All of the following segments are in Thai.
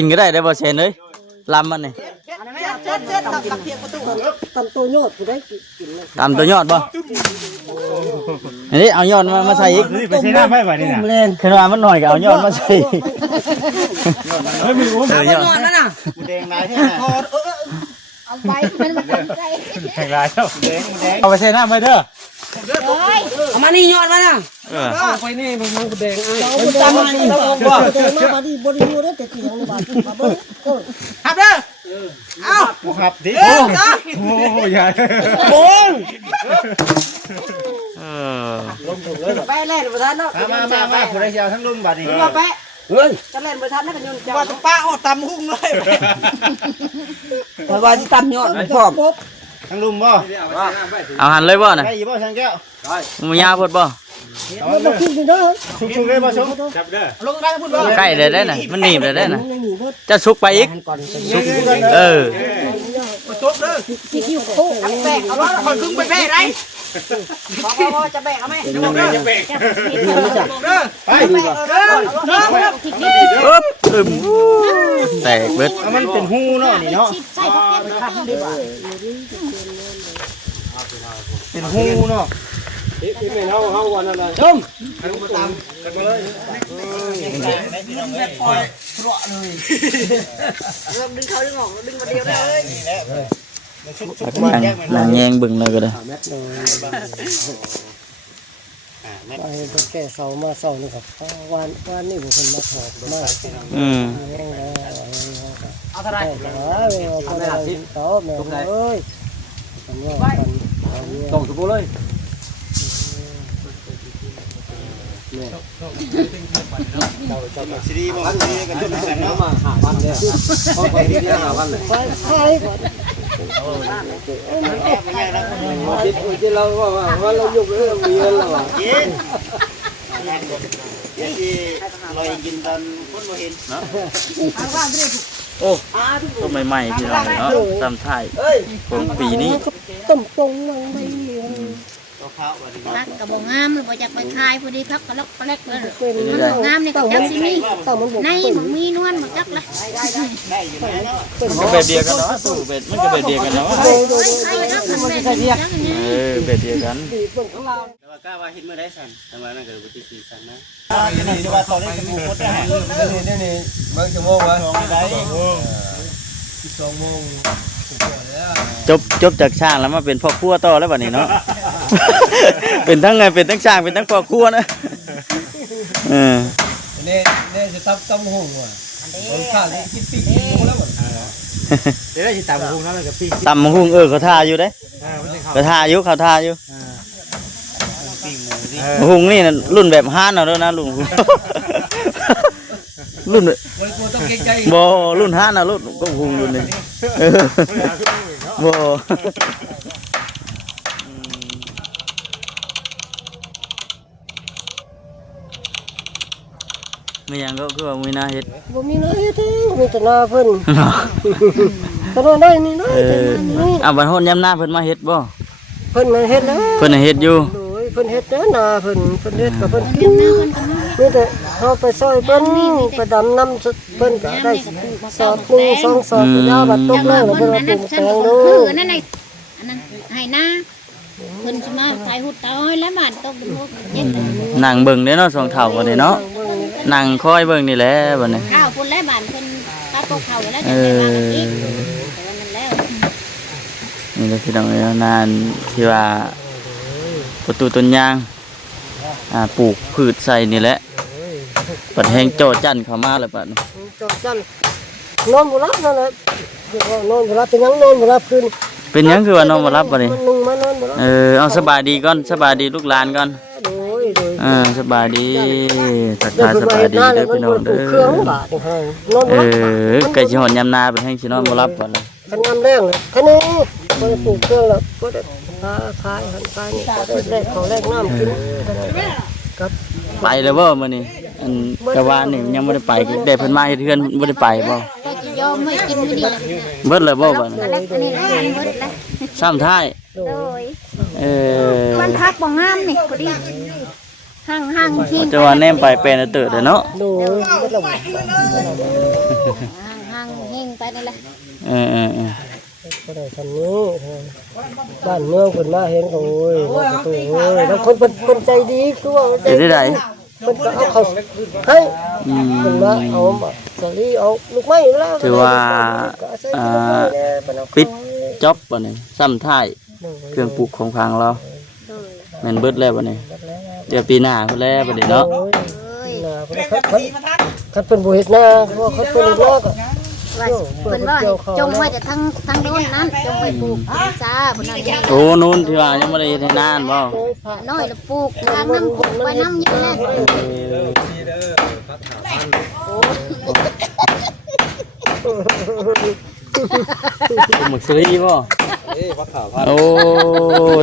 กินก็ได้ได้บ่เชนเอ้ยลำมันนี่ตำตัวยอดกูได้กินเลย ตำตัวยอดบ่อันนี้เอายอดมาใส่อีก ไปใช้หน้าไม่ไหวนี่นะ แรง ขึ้นมามันหน่อยก็เอายอดมาใส่ยอด นั่นน่ะ แดงลายใช่ไหม เอาไว้มันมาใส่ แดงลายเท่าแดงเอาไปใช้หน้าไม่เด้อ เอามานี่ยอดมาน่ะ เออ เอาไปนี่มันแดงมันตำมานี่เราบ่มาดิบ่ได้อยู่ได้แต่กินของบาดครับเด้อครับเด้อเอา ครับดิโอ้โหใหญ่ บง เออ ไปเล่นบ่ทันเนาะ มาผู้ใดเชียวทั้งรุ่มบัดนี้ มาไปเฮ้ยจะเล่นบ่ทันนะกันยนต์ว่าป้าออกตำหุ่งเลยว่าสิตำยอดพร้อม ทั้งรุ่มบ่ เอาหันเลยบ่น่ะ ได้ยี่บ่ช่างแก้ว มันยาวเพิ่นบ่ บ่กินเด้อ ชุกๆเลยบ่ชุกจับเด้อ ลงได้พุ่นบ่ ใกล้ได้น่ะมันหนีบได้น่ะจะสุกไปอีกเออ จบเด้อสิคิวโคแบกเอาว่าคนครึ่งไปแบกได้บ่จะแบกเอาไหมจะแบกเด้อ ไป เด้อ อึ๊บอึมแตกเบิด มันเป็นหูเนาะนี่เนาะ ใส่พวกแกขันดีกว่า เป็นหูเนาะ จม นางแยงบึงเลยก็ได้ ไปแก่เสามาเสานี่ครับวันนี้ผมคนมาถอดมา เอาเท่าไรเอาเท่าไรเสาแม่เอ้ยส่งสุโขเลยสิดีบ่สิดีกันจุดกันเนาะ ไปที่เราว่าเราอยู่เรื่องมีเงินแล้ว กินเดี๋ยวที่เรากินตอนคนบ่เห็นเนาะ โอ้ต้นใหม่ๆพี่น้องเนาะตำไทยของปีนี้ ต้มตรงลงไป ตัวข้าวบัดนี้ พักกับบงามเลยบ่อยากไปคายพอดีพักก็ล็อกก็เล็กเลย เป็น งามนี่ก็จักสิมี ต้องมันบก ในมันมีนวลบ่จักละ ได้อยู่แล้วเนาะ มันก็เบ็ดเดียวกันเนาะตู้เบ็ดมันก็เบ็ดเดียวกันเนาะ ใครรักมันแม่จักอย่างนี้ เออเบ็ดเดียวกัน แต่ว่ากล้าว่าเฮ็ดมื้อใดสั่นแต่ว่านั่นก็บ่ติดสีสั่นนะนี่จะว่าตอนนี้จะมูกดได้ฮะ นี่บางชั่วโมงวะ ได้ 2 โมง จบจากช่างแล้วมาเป็นพ่อครัวต่อแล้วบัดนี้เนาะ เป็นทั้งไงเป็นทั้งช่างเป็นทั้งพ่อครัวนะเออ นี่จะตำหุ่งว่ะข้าวกินปีกกินหมูแล้ว เดี๋ยวได้สิตามหุงเนาะแล้วก็ปิ้ง ตำมะฮุ่งเขาท่าอยู่เด้เขาท่าอยู่เขาท่าอยู่ ปิ้งหมูสิ มะฮุ่งนี่น่ะรุ่นแบบห้านเอาเด้อนะลุง รุ่น ต้องเกรงใจ บ่รุ่นห้านเอารุ่นก็ฮุ่งรุ่นนี้เออบ่ไม่ยังก็คือว่ามีหน้าเฮ็ด บ่มีเลยมีแต่หน้าเพิ่นก็ได้นี่นะ เอาบัดโหดยามหน้าเพิ่นมาเฮ็ดบ่ เพิ่นมาเฮ็ดแล้ว เพิ่นน่ะเฮ็ดอยู่ โดยเพิ่นเฮ็ดแล้วนาเพิ่นเฮ็ดกับเพิ่นกินนี่แต่เฮาไปซอยเพิ่นไปดำน้ำเพิ่นก็ได้สอบ1 2สอบยาบัดตกแล้วเพิ่นมาปลูกแตงดู คืออันนั้นอันนั้นให้หน้าเพิ่นสิมาถ่ายหุดตาอ้อยแล้วบ้านตกดูเย็น นั่งเบิ่งเด้เนาะสองเฒ่าบัดนี้เนาะนั่งคอยเบิ่งนี่แหละบัดนี้ ข้าวพุ่นแล้วบ้านเพิ่นตาตกเขาแล้วจะได้มาอีกแต่ว่ามันแล้ว นี่ก็คือตรงนี้นานที่ว่าประตูต้นยางปลูกพืชใส่นี่แหละปัดแหงโจจันเข้ามาแล้วปัดนี้ จอกจันนอนบ่หลับนั่นแหละนอนบ่หลับเป็นหยังนอนบ่หลับคืน เป็นหยังคือว่าน้องมารับบัดนี้ มันนึงมานอนบ่หลับ เอาสบายดีก่อนสบายดีลูกหลานก่อน โดย สบายดีทักทายสบายดีเด้อพี่น้องเด้ เครื่อง อบ าดนอนบ่หลับ ไก่สิหอนยามนาเป็นแห่งสินอนบ่รับบัดนี้ คันงามแรงเลยคันนี้บ่ได้ปลูกเครื่องแล้วก็ได้ขายหันขายนี่ก็ได้แลกของแลกน้ำกินครับ ไปแล้วบ่มื้อนี้อันกะว่านี่ยังบ่ได้ไปได้เพิ่นมาเฮ็ดเฮือนบ่ได้ไปบ่ ก็จะยอมไม่กินมื้อนี้ เบิดเลยบ่บัดนี้ อันนี้อันนี้เบิดแล้ว ซ้ำท้าย โดย เออ มันพักบ่งามนี่พอดีห่างๆที่ จะว่าแนมไปเป็นเตอเด้อเนาะ โดยบ่ละ เฮงไปนี่แหละ เออ ก็ได้ทำนี้บ้านเมืองคนมาเห็นก็โอ้ยประตูโอ้ยแล้วคนใจดีคือว่าใจ ได้ได้ คนก็เอาเขาให้คนมาเอาสาลีเอาลูกไม้แล้ว ถือว่าปิดจ็อบบ่นี่ซ้ำท้ายเครื่องปลูกของพังเราแม่นเบิดแล้วบ่นี่เดี๋ยวปีหน้าพุ่นแล้วบ่นี่เนาะ คันเป็นบุเฮ็ดนาเพราะคันเป็นเฮ็ดนาก็ ว่าเพิ่นว่าจงไว้แต่ทั้งโน้นนั้นจงไว้ปลูกจ้าเพิ่นนั่น โอ้นู่นที่ว่ายังบ่ได้เฮ็ดให้นานบ่ น้อยแล้วปลูกทางนั้นปลูกไว้น้ำเยอะแล้ว หมึกซื้อบ่โอ้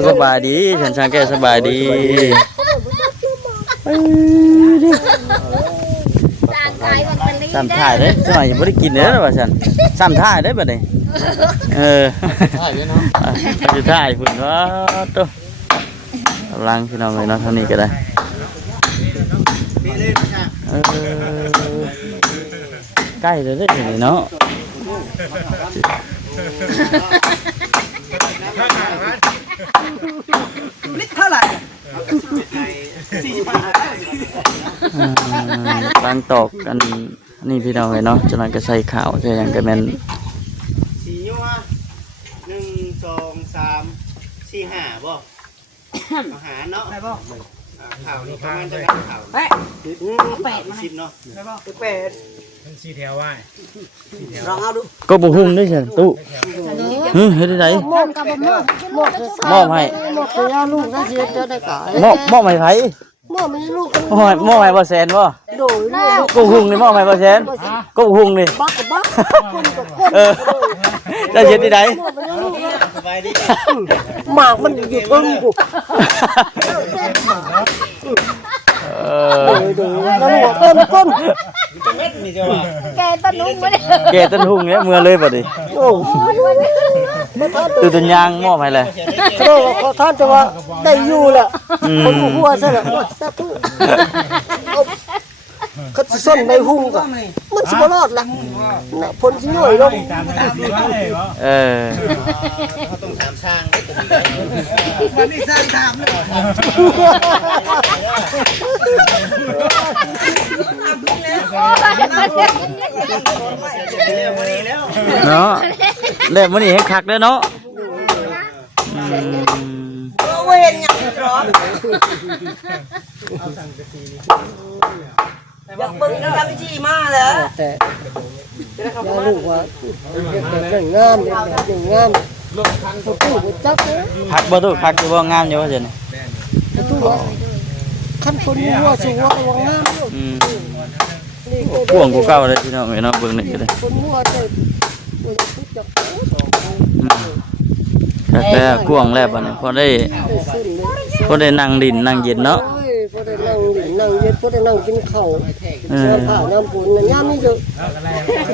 สบายดีฉันช่างแก้สบายดี สร้างกายมันเป็นลี ซ้ำถ่ายเด้จังหน่อยยังบ่ได้กินเด้อว่าซั่นซ้ำถ่ายเด้บัดนี้ถ่ายเด้เนาะสิถ่ายพุ่นว่าโตกำลังพี่น้องเอ้ยเนาะเท่านี้ก็ได้ใกล้แล้วเด้อนี่เนาะ ลิตรเท่าไหร่ บางตอกกันนี่พี่น้องเลยเนาะฉะนั้นก็ใส่ข้าวใส่หยังก็แม่น สี่ยัว1 2 3 4 5บ่อาหารเนาะข่าวนี่ประมาณจะข่าว8มา10เนาะ สีแถวว่า ลองเอาดู ก็บ่หุ้งได้ซั่นตู้เฮ็ดได้ได หมดกับหมด มอบให้ หมดยาลูกนะสิจะได้กาย มอบให้ไผ หมดไม่ลูก มอบให้บ่แสนบ่ โดยลูก ก็หุ้งนี่มอบให้บ่แสนก็หุ้งนี่ บักกับบักคนกับคน จะเฮ็ดได้ได สบายดี หมากมันอยู่เพิ่งกูแล้วหัวต้นก้น เม็ดนี่จะว่า แกตะนุ่งบ่ได้ แกต้นหุ้งเนี่ยเมื่อเลยบัดนี้ โอ้มาทาน ตื่นตัวยางมอบให้เลย โอ้ขอทานจะว่าได้อยู่แหละคนหัวซะแหละสาธุคัดส้นในหุ้งก็มันสิบ่รอดละน่ะผลสิย่อยลง เขาต้องถามช่างมันนี่สร้างถามเลยแล้ว เนาะแล้วมื้อนี้ให้คักเด้อเนาะ เว้นหยังรออยากเบิ่งทำจี้มาแล้วแต่อย่าลูกว่าเด็กงามเด็กงามตู้บ่จัก คักบ่ตู้คักอยู่บ่งามอยู่ว่าซั่น ตู้ว่าคันคนหัวสูงว่างามอยู่ พ่วงกูเก่าเลยพี่น้องเอ้ยเนาะเบิ่งนี่ก็ได้ คนหัวเด้บ่จักจัก แต่กวางแล้วบัดนี้พอได้นั่งดินนั่งเย็นเนาะ พอได้นั่งนั่งเย็นพอได้นั่งกินข้าวเสื้อผ้าน้ำฝนน่ะยามนี้จะ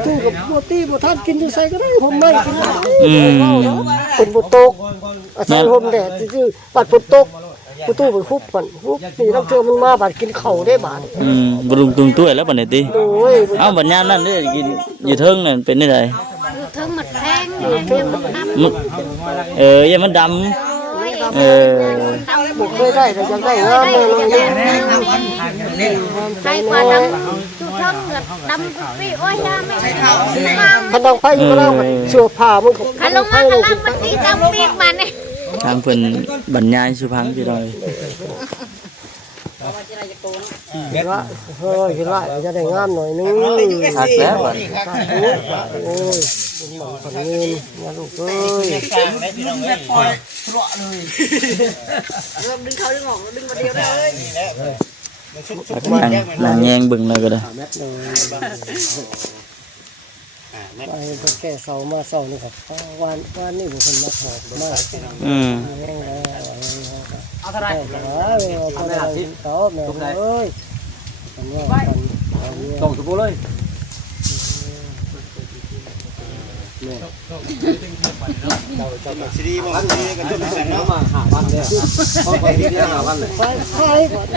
ตู้กับบ่ตีบ่ทันกินอยู่ไสก็ได้ผมไม่กินคนบ่ตกอาศัยลมแดดซื่อๆปัดฝนตกประตูมันฮุบก่อนฮุบนี่ต้องเจอมันมาบาดกินข้าวได้บาด บ่ลุงตุงตุ้ยแล้วบัดนี้ติ โอ้ย เอ้าบัดยามนั้นเด้กินอยู่เทิงนั่นเป็นได้ได ถึงหมดแพงเนี่ยมันดำ อย่ามันดำ บ่เคยได้แต่อยากได้งามเลย ใครกว่าดำทุกทั้งดำปีโอ้ยยาไม่เข้า คันดังไฟอยู่แล้วเสื้อผ้ามันก็ คันลงมาคันลงมันตีดำปีกมันเนี่ย ทางเพิ่นบรรยายสุพังพี่น้อย ว่าเฮ้ยเห็นว่าจะได้งามหน่อยนึง คักแล้วบัด โอ้ยคนเงินอย่าลูกเอ้ย สร้างได้พี่น้องเอ้ย นั่งแยงเบิ่งเลยก็ได้ ไปเป็นแก่เสามาเสานี่ครับวันนี่บุคคลมาถอดมา เอาเท่าไหร่เอาไปที่โต๊ะแม่เอ้ยส่งสบู่เลยซีดีบอกซีดีกันทุกคนเนาะ ไปก่อน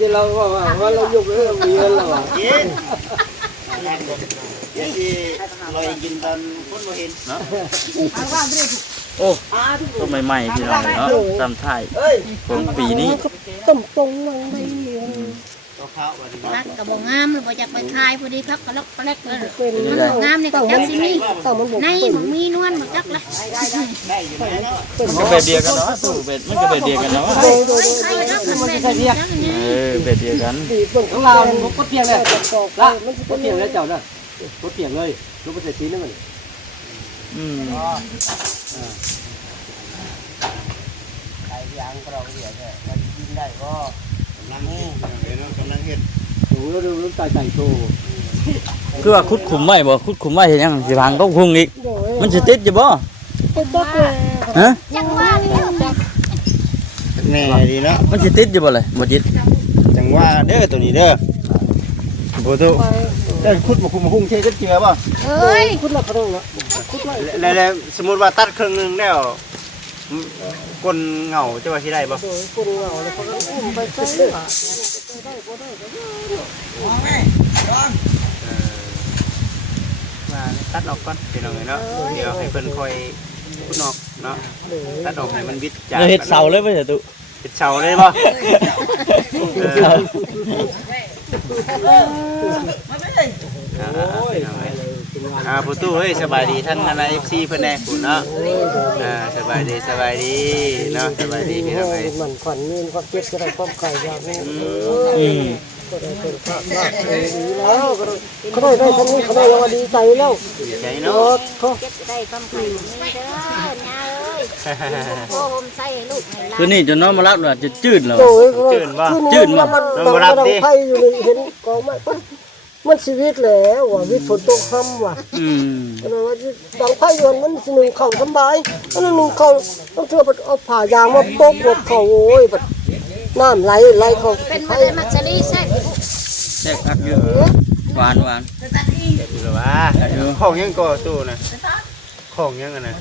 ที่เราว่าเรายกเรื่องมีเงินแล้วอ่ะ กินเดี๋ยวที่ลอยกินตอนคนบ่เห็นเนาะ โอ้ต้นใหม่ๆพี่น้องเนาะตามท้ายของปีนี้ ต้มตรงลงไป ก็ข้าววันนี้ พักกับบ่งามเลยบ่อยากไปคายพอดีพักก็ล็อกก็แลกเลย เป็น มันบ่งามนี่ก็จักสิมี ต้องมันบอก ในบ่มีนวลบ่จักเลย ได้อยู่ไหมเนาะ มันก็แบบเดียวกันเนาะตู้เบ็ดมันก็แบบเดียวกันเนาะ เฮ้ยใครรับมันแม่นจักนี่ แบบเดียวกัน ดีเบิ่งข้างล่างมันก็เตียงเลยละมันก็เตียงแล้วเจ้าน่ะก็เตียงเลยลูกไปใส่ซีนั่นมัน อืม ไก่ยางเราเดี๋ยวเนี่ยมันกินได้ก็กำลังเห็นเนาะกำลังเห็น ดูตายโต คือว่าคุดขุมไว้บ่คุดขุมไว้เห็นยังสิพังก็พุ่งอีกมันสิติดอยู่บ่ เป็นบักเลย ฮะ จังว่านี่จัก แน่ดีเนาะ มันสิติดอยู่บ่เลยบ่ติด จังว่าเด้อตัวนี้เด้อโบตุได้ขุดมาคุมมาคุ้งเช่ก็เจือป่ะ เอ้ย คุณละกระโดดละคุณละ แล้วสมมติว่าตัดครึ่งนึงแล้วก้นเหงาจะว่าสิได้ป่ะ โดยคุณเอาแล้วก็อุ้มไปใช้ได้บ่ได้ก็ได้ ว่าตัดออกก่อนพี่น้องเนาะเดี๋ยวให้เพิ่นค่อยขุดออกเนาะตัดออกให้มันวิดจาก เราเฮ็ดเสาเลยบ่ใช่ตุ เฮ็ดเสาเลยป่ะ เสา ผู้ตู้เฮ้ยสบายดีทั้งคณะ FC เพิ่นแน่คุณเนาะสบายดีเนาะสบายดีพี่น้องเอ้ย มันขวัญมีความเจ็บจะได้ความไข่ยานี่ อืม ก็ได้เป็นพระมากเลยดีแล้วก็ได้ทั้งนี้เขาได้ว่าดีใจแล้ว ใจ โอ้ เนาะ เขา เจ็บได้ความไข่นี่เด้อย่าเอ้ยโอ้มใส่ให้ลูกให้หลา คือน นี่จนน้องมารับว่าจะจืดแล้ว โอ้ย จืดมั้ มันดังไฟอยู่นี่เห็นกองไม้มันชีวิตแล้วว่ะวิฝนตกค่ำว่ะ อืม ว่าดังไฟอยู่มันหนึ่งเข่าสบายอันนึงเข่าต้องเชื่อเอาผ่ายางมาปกหมดเข่าโอ้ยแบบน้ำไหลเขา เป็นมาได้มักซะลีแซ่บ แซ่บคักอยู่หวาน อยู่แล้วว่าของยังก่อตู้นะของยังอะนะ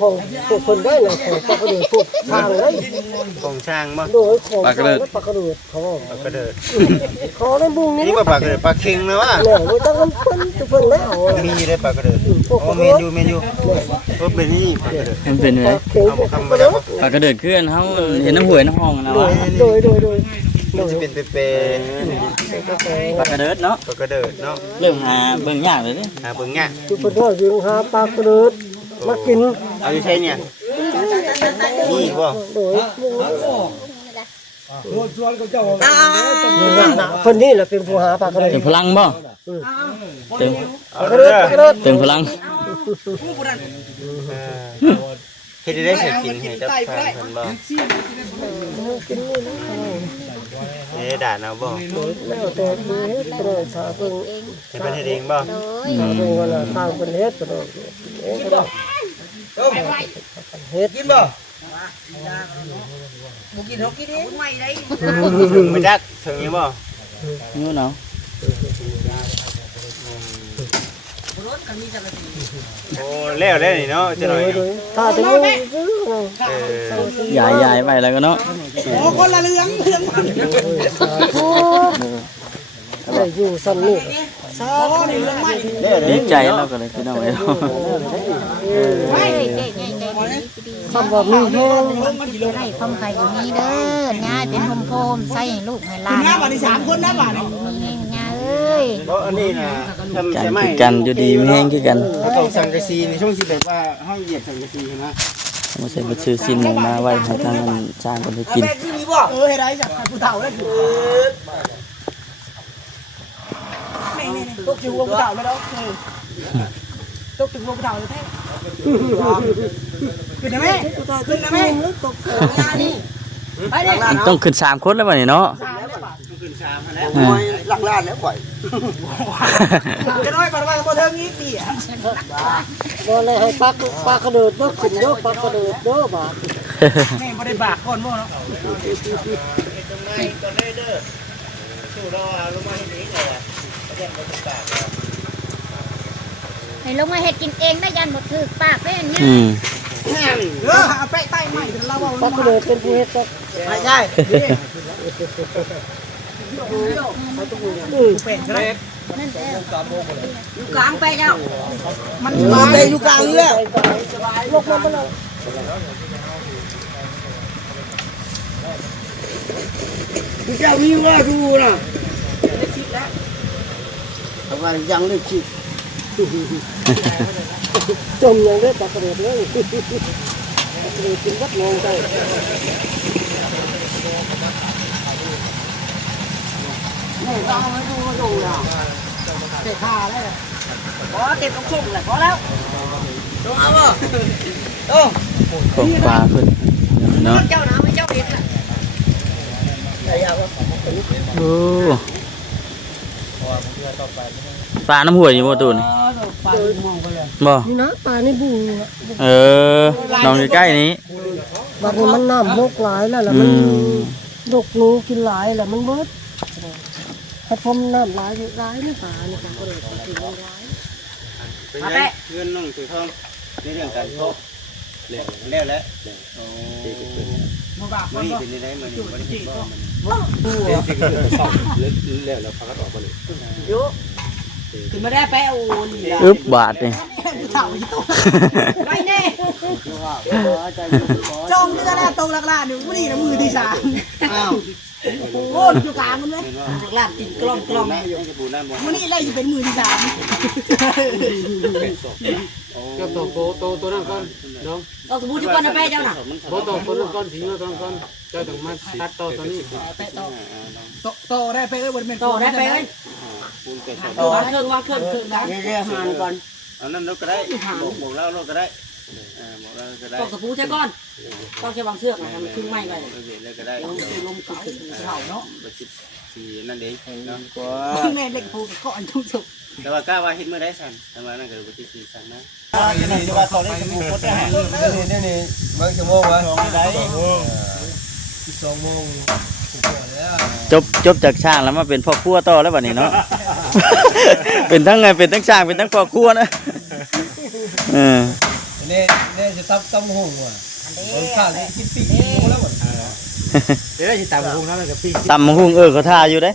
ของพวกคนได้เลยของปากกระดูกพวกทางได้ ของช่างบ่ โดยของปากกระดูกเขา ปลากระเดิด เขาได้บุ้งนี่ นี่ว่าปลากระเดิดปลาเค็งนะวะ เนี่ยเราต้องเพิ่นทุกคนแล้ว มีได้ปลากระเดิดโอ้เมนยูเป็นนี่ปลากระเดิด มันเป็นไง เข่ง เอาคำมาแล้วบ่ ปลากระเดิดขึ้นเฮาเห็นน้ำหวยน้ำห้องนะวะ โดย มันจะเป็นเป ปลากระเดิดเนาะ ปลากระเดิดเนาะ เริ่มหาเบิ่งยากเลยนี่ เบิ่งง่ะ ทุกคนก็ยิงหาปลากระดูกมากิน เอาอยู่ใช่เนี่ยนี่บ่ โดยคนนี้แหละเป็นผู้หาปลากระดู เติ ก มพลังบ่เติม ปลากระดูก เติมพลัง เฮ็ดได้ใส่กินให้เจ้าทานเพิ่นบ่ กินนี่นะ เอ๊ะด่าเอาบ่ แล้วแต่คือเฮ็ดก็ได้ถ้าเพิ่ง เฮ็ดเป็นเฮ็ดเองบ่ ถ้าเพิ่งว่าทางเป็นเฮ็ดก็ได้เองก็ได้เฮ็ด กินบ่ ไม่จักถึงอยู่บ่ อยู่เนาะ โอ้แล้วได้นี่เนาะจะหน่อย ถ้าจะอยู่ ยายไปแล้วก็เนาะ อะไรอยู่สั่นนี่ ดีใจแล้วก็เลยพี่น้องเอ้ย เฮ้ยเจ๊ดี ซ้ำว่ามีแห้ง ให้ความไข่อยู่นี่เด้อย่าเป็นโฮมโพมใส่ให้ลูกให้หลานหน้าบ้านที่3คนหน้าบ้านนี่ย่าเอ้ย เพราะอันนี้น่ะทำ กัน ใช่ไหม คือกันอยู่ดีมีแห้งคือกัน เขาต้องสังกะสีในช่วงที่แบบว่าเฮาเหยียบสังกะสีนะ บ่ใช่บ่ซื้อสิ่งหนึงมาไว้ให้ทางมันสร้างคนได้กิน คือมีบ่เฮ็ดได้จากผู้เฒ่าแล้วตกจิ๋วผู้เฒ่าแล้วตกจิ๋วผู้เฒ่าเลยแท้ขึ้นได้ไหมขึ้นได้ไหมตกไปดิ ต้องขึ้น3คนแล้วบัดนี้เนาะ ขึ้นชามแล้ว หลักล้านแล้วก่อย จะน้อยกว่าบ่เทิงอีกดิ บ่เลยให้ปลากระโดดเด้อขึ้นเด้อปลากระโดดเด้อบาด แม่บ่ได้บากก่อนบ่เนาะ ตรงไหนก็ได้เด้อสู้รอลงมาที่นี้เลยเรียกบ่ต้องปาก ให้ลงมาเฮ็ดกินเองได้ยันบ่ถือปากได้อันเนี้ย อืม เอาไปใต้ใหม่เราเอา ตักเลยเป็นผู้เฮ็ดก็ ไม่ใช่ เป็นไร อยู่กลางไปเจ้ามันมาไปอยู่กลางนี่แหละ ลกมาบ่ล่ะ เจ้ามีว่าดูนะทำไมยังเล็กชิด จมอย่างเด้ตักเลยเลยกินวัดงงได้ นี่เราไม่ดูก็ดูแล้วเตะขาแล้วพอเก็บต้องชุ่มเลยพอแล้วลงเอาบ่โอ้ ตกปลาเพิ่นเนาะ เจ้าน้ำไม่เจ้าเห็นอ่ะ โอ้ปลาน้ำห้วยนี่บ่ตูน ไปมองไปเลย บ่ นี่นะปลานี่บู เออน้องอยู่ใกล้นี้ บัดนี้มันน้ำลกหลายแล้วมันดกหนูกินหลายแล้วมันเบิดถ้าพมน้ำหลายนี่ปลานี่ปลาก็เลยกินหลาย เป็นไงเงินน้องถือทองในเรื่องการโตแล้วแล้วโอ้ไม่เป็นได้มันอยู่ไม่ได้เห็นบ่มัน ยุขึ้นมาได้ไปโอ้ลีลา อึบบาทนี่ เต่าอยู่ตรงไปแน่จงเรือแล้วตรงหลักๆนี่มื้อนี้นะมือที่3อ้าวโอ้อยู่กลางมันมั้ยหลักๆติดกล้องอยู่มื้อนี้อะไรสิเป็นมือที่3 ก็ตัวนั่นก่อนน้อง เอาสมมุติที่ก่อนนะไปเจ้าน่ะ ตัวนั่นก่อนทิ้งแล้วตัวนั่นก่อนเจ้าต้องมาตัดต่อตัวนี้ โตได้ไปเอ้ยบ่แม่นโตได้ไปเอ้ยโตวางเครื่องนะเดี๋ยวหานก่อน เอานั่นเราก็ได้บอกเล่าเราก็ได้บอกเราก็ได้ ต้องสปูใช่ก่อนต้องใช้วางเสือกนะมันครึ่งไม้ไป เราก็ได้ เดี๋ยวลมขึ้นเข่าเนาะ ประชิดที่นั่นเองเนาะ แม่เล็กผูกก่อนทุกสุก แต่ว่ากล้าว่าเห็นเมื่อได้สั่นแต่ว่านั่นก็ประชิดที่สั่นนะนี่จะว่าตอนนี้จะผูกคดได้นี่บางชั่วโมงวะ2ได้2โมง จบจากช่างแล้วมาเป็นพ่อครัวต่อแล้วบัดนี้เนาะ เป็นทั้งไงเป็นทั้งช่างเป็นทั้งพ่อครัวนะเออ นี่จะตั้มหุ่งว่ะคนข้าวนี่กินปีกกินหมูแล้วหมดเดี๋ยวจะตั้มหุ่งแล้วมันก็ปีก ตำหุ่งเขาท่าอยู่เด้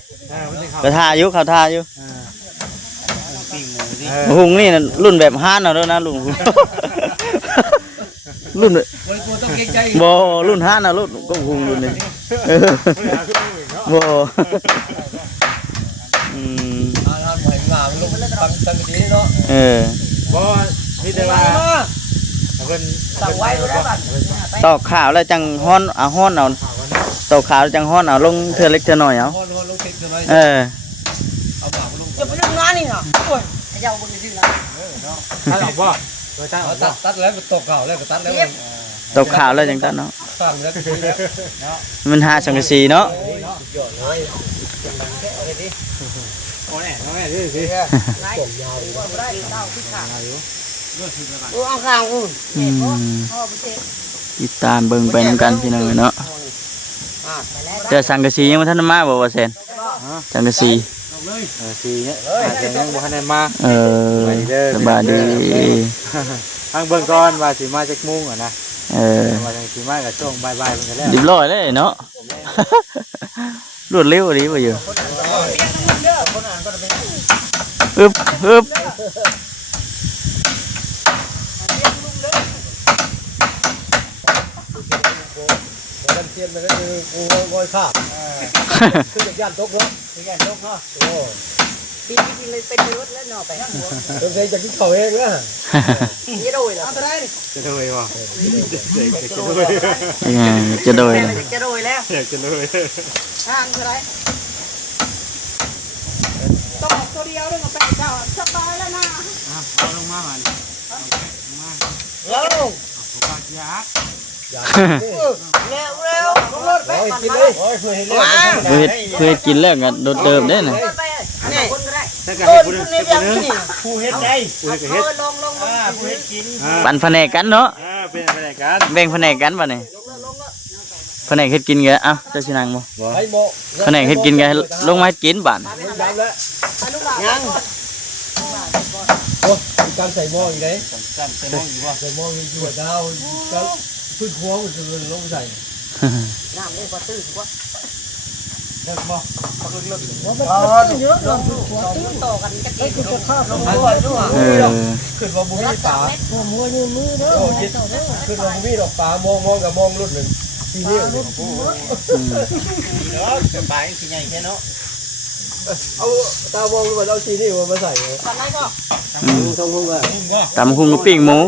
เขาท่าอยู่เขาท่าอยู่ ปีกหมูนี่ หุ่งนี่นะรุ่นแบบห้านเอาแล้วนะรุ่น รุ่น ต้องเกรงใจ บ่รุ่นห้านเอารุ่นก็หุ่งรุ่นนี้บ่อืม ทำให้งามลงฟังสังกะสีเนาะ เออ บ่พี่แต่ว่าเพิ่น สั่งไว้ก็ได้บัด ตอกขาวแล้วจังฮ้อนเอาตอกขาวแล้วจังฮ้อนเอาลงเทื่อเล็กเทื่อน้อยเอา คนลงติดเลย เออ เอาปากลง อย่าไปทำงานนี่เนาะโอ้ยเจ้าบ่ได้ชื่อนะ ถ้าออกบ่ตัดแล้วก็ตกเก่าแล้วก็ตัดแล้ว ตอกขาวแล้วจังตัดเนาะ สร้างแล้วก็ซื้อแล้ว มันหาสังกะสีเนาะ โอ้แน่น้องแม่สิ เอาข้างกู อืมติดตามเบิ่งไปนำกันพี่น้องเนาะแต่สังกะสียังบ่ทันมาบ่ว่าแซนสังกะสี สีเนี่ยอาจจะยังบ่ทันได้มา เออสบายดี ทางเบิ่งก่อนว่าสิมาจักโมงอ่ะนะ เออ ว่าจังสิมาก็ช่วงบ่ายๆเพิ่นก็แล้ว เรียบร้อยเลยเนาะ รวดเร็วดีบ่อยู่อึบอึบ กันเทียนมันก็คือกูงอยข้าคือจากย่านตกเนาะย่านตกเนาะโอ้ ปีนี้เลยเป็นรถแล้วเนาะไป ต้องใช้จากที่เขาเองนะ นี่โดยเหรอจะได้ จะโดยบ่ จะโดยเลย จะโดยแล้ว อยากจะโดย ทางจะได้ต้องตัวเดียวเรื่องกับแปะเจ้าสบายแล้วนะ เอาลงมามัน แล้ว อยาก เร็วรถไป กินเลยโอ้ยเคยเห็นเลย เคยกินแล้วก็โดดเติมได้น่ะ นี่คนก็ได้ ถ้าก็ โอ้ ให้ ย ผู้นึง นี่เดียวนี่ ผู้เฮ็ดใจ ผู้ให้ก็เฮ็ด ลงผู้เฮ็ดกิน ปันแผนกกันเนาะ เป็นอะไรกัน แบ่งแผนกกันบ่นี่แผนกเฮ็ดกินก็เอ้าเจ้าสินั่งบ่ ไอ้โม แผนกเฮ็ดกินก็ลงมาเฮ็ดกินบาด ยังโอ้ต การใส่หม้ออีกเลย กันใส่หม้ออยู่บ่ ใส่หม้ออยู่หัวดาวก็พึ่งครัวมันจะลงใส่ น้ำเลยบ่ตื้อถูกว่า เลิกบ่ปักเลิก ว่ามันเยอะลงหัวตื้อ ต่อกันจะ ไอ้ กิน คุณจะฆ่าลง หาย หั ไป ว ด้วย ขึ้นว่าบุ้มีป่า หัวมือนี่มือเด้อ โอ้ยขึ้นว่าบุ้มีดอกป่ามองกับมองรุ่นหนึ่งทีนี้ เนาะสบายสิใหญ่แค่เนาะ เอาตามองมาเอาทีนี่มาใส่ ทำไรก็ ทงพุ่งอ่ะ ตำคุงกับปิ้งหมู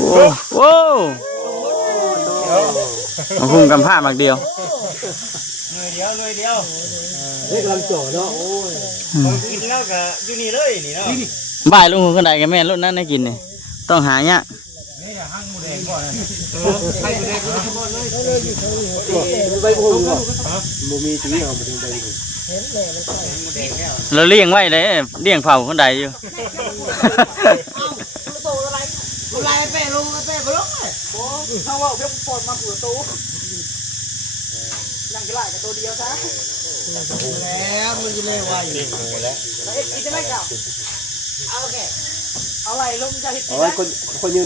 โอ้โหมาคุงกับผ้าหมักเดียว หน่วยเดียว เรียกลำจ่อเนาะโอ้ย กินแล้วก็อยู่นี่เลยนี่เนาะ บ่ายลุงคนใดกับแม่รุ่นนั้นได้กินนี่ต้องหาเนี่ย ใบพุ่งอ่ะบุ้มีทีเอาไปถึงใบพุ่ง เราเลี้ยงไว้เลยเลี้ยงเผาคนใดอยู่ ลายเป้ลงเป้บ่ลงเลยเขาว่าเพิ่งปลดมาปู่ตู้นั่งกระไรกับตัวเดียวซะแล้วมึงจะไม่ไหวแล้วอีกจะไม่เก่าเอาโอเคเอาอะไรลงจะเห็น เอาไว้คนยืน